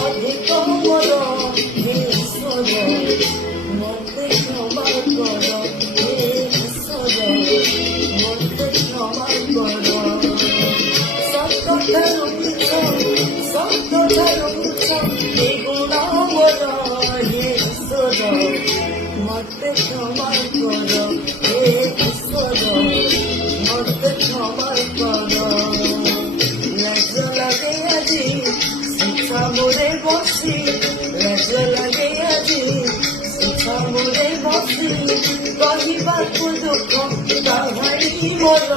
अधिक मोर हे ईश्वर मते क्षमा कर हे ईश्वर मते क्षमा कर सत्कथारु मिछ हे गुण मोर हे ईश्वर मते क्षमा कर हे ईश्वर मते क्षमा कर लाज लागे আজি সামনে বসি লাজ লাগে আজি সামনে বসি কহিବାକୁ দুঃখ তাহাই ମୋର